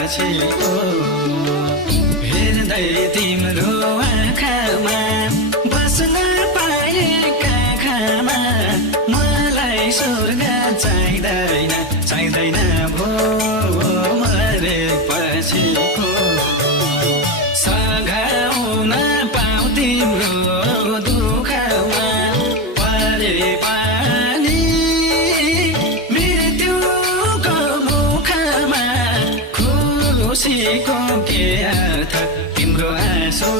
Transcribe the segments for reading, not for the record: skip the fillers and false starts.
पछिको हेर्दै तिम्रो आँखामा बस्न पाएका आँखामा मलाई स्वर्ग चाहिँदैन चाहिँदैन भो मरेपछिको सघाउन पाऊ तिम्रो दुःखमा परे पानी मृत्युको मुखमा खुसीको के अर्थ तिम्रो आँसु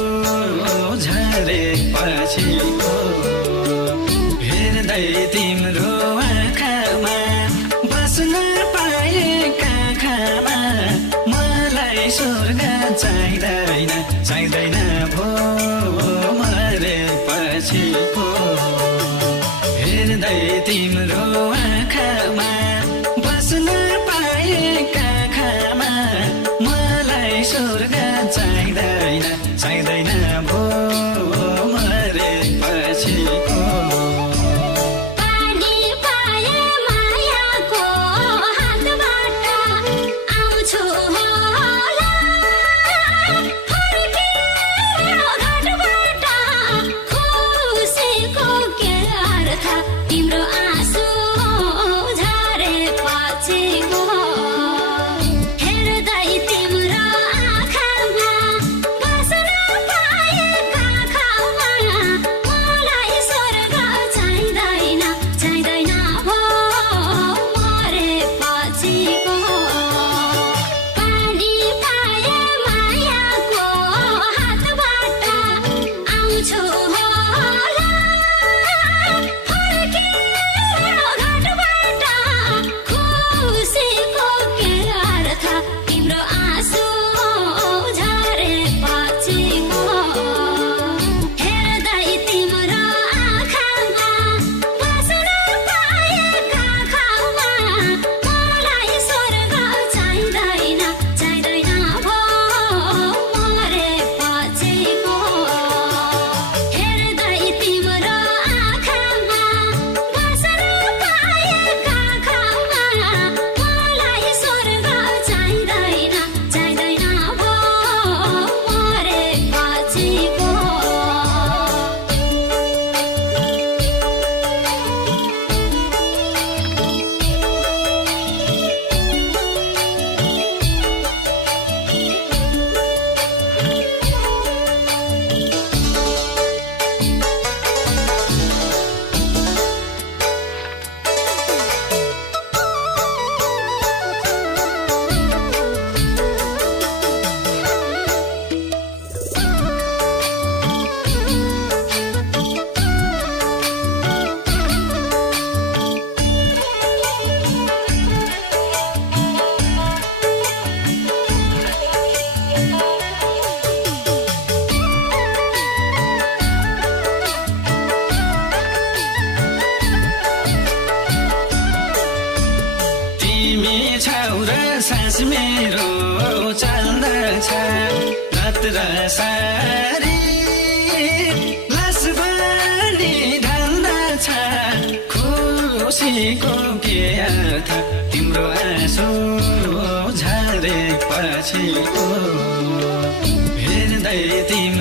झरेपछिको हेर्दै तिम्रो आँखामा बस्न पाएका आँखामा मलाई स्वर्ग चाहिँदैन चाहिँदैन भो मरेपछिको हेर्दै तिम्रो आँखामा बस्न पाएका आँखामा मलाई स्वर्ग चाहिँदैन चाहिँदैन भो मरेपछिको सास मेरो चल्दछ रात र सारी लास बनी ढल्दछ खुसीको के अर्थ तिम्रो आँसु झरेपछिको हेर्दै तिम्रो